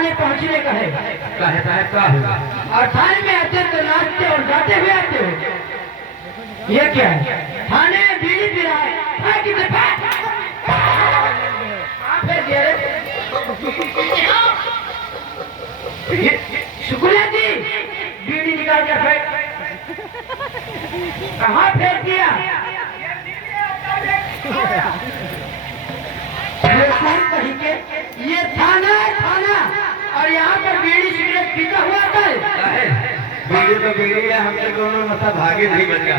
थाने पहुंचने का है। क्या होगा? और थाने में आते तो नाचते और गाते हुए आते हो। ये क्या है? थाने में बीड़ी पी रहा है। शुक्ला जी बीड़ी निकाल कर फेंक। कहाँ फेंक दिया? ये थाना है, थाना। और यहाँ पर बीड़ी सिगरेट पीता हुआ आता है। बीड़ी तो बीड़ी है, हमसे दोनों मतलब भागे नहीं बचा।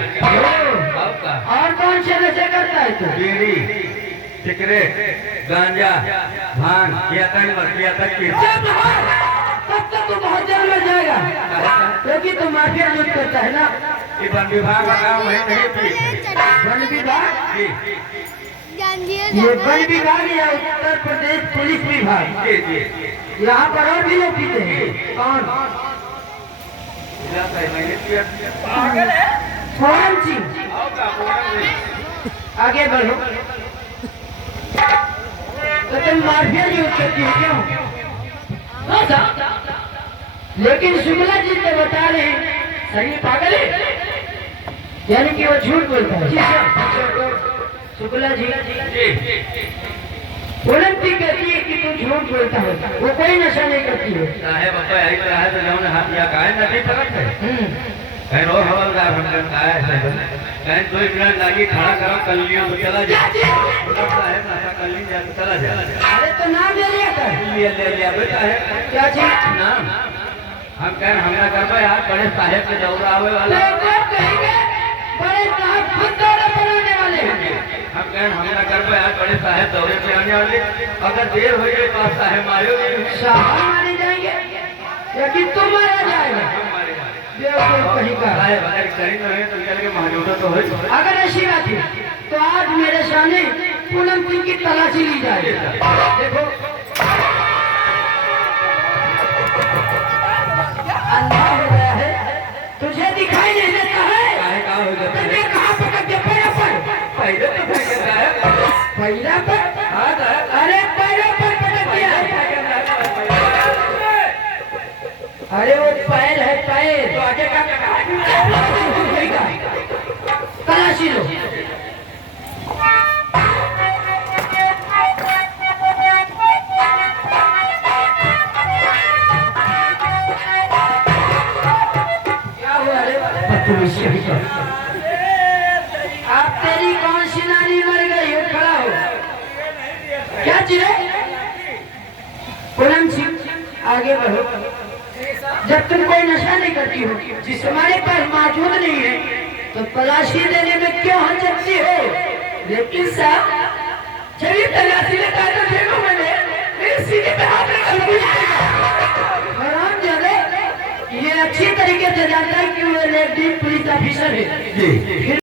और कौन से नशे करता है तू? बीड़ी, सिगरेट, गांजा, भांग, तब तक तू बहुत जेल में जाएगा, क्योंकि तू माफिया लूट करता है ना। ये वन विभाग का काम है, नहीं पीते। वन विभाग? ये ये वन विभाग या उत्तर प्रदेश पुलिस विभाग? यहाँ पर और भी लोग पीते हैं। कौन? पूरन सिंह। आगे बढ़ो। तो तुम माफिया यूज करती हो क्यों? लेकिन शुक्ला जी तो बता रहे हैं सही पागल है, यानी कि वो झूठ बोलता है। शुक्ला जी उन्नति कहती है कि तुम झूठ बोलता है, वो कोई नशा नहीं करती है। कहीं रो हवलदार हमने कहा है, कहीं 2 मिनट लागी खड़ा करो, कल लियो तो चला जाए, कल नहीं जाए तो चला जाए। अरे तो नाम ले लिया कर। ले लिया बेटा है क्या चीज? नाम हम कह हमला करबा यार, बड़े साहेब के दौरा आवे वाला कहेंगे बड़े साहब खुद दौरा बनाने वाले हैं। हम कह हमला करबा यार, बड़े साहेब दौरे पे आने वाले, अगर देर हो गई तो साहेब मारोगे। साहब मारे जाएंगे या कि तुम मारा जाएगा? कहीं का अगर करी तो है तो चल के मौजूदा तो है। अगर ऐसी बात है तो आज मेरे सामने पूनम सिंह की तलाशी ली जाए। देखो अंधा हो गया है, तुझे दिखाई नहीं देता है? तुझे कहाँ पकड़ के पैरों पर? पहले तो फेंकता है, पैरा पर? अरे पैरों पर पटक दिया। अरे वो पैर है, पैर तो आगे का तलाशी लो। क्या हुआ रे? आप तेरी कौन सी नानी मर गई हो? खड़ा हो। क्या चीज है? पूनम सिंह आगे बढ़ो। जब तुम कोई नशा नहीं करती हो, जिस हमारे पास मौजूद नहीं है, तो तलाशी देने में क्यों हचकती हो? लेकिन साहब जब ये तलाशी लेता है तो देखो मैंने मेरे सीने पे हाथ ये अच्छी तरीके से जानता है कि वो एक पुलिस ऑफिसर है।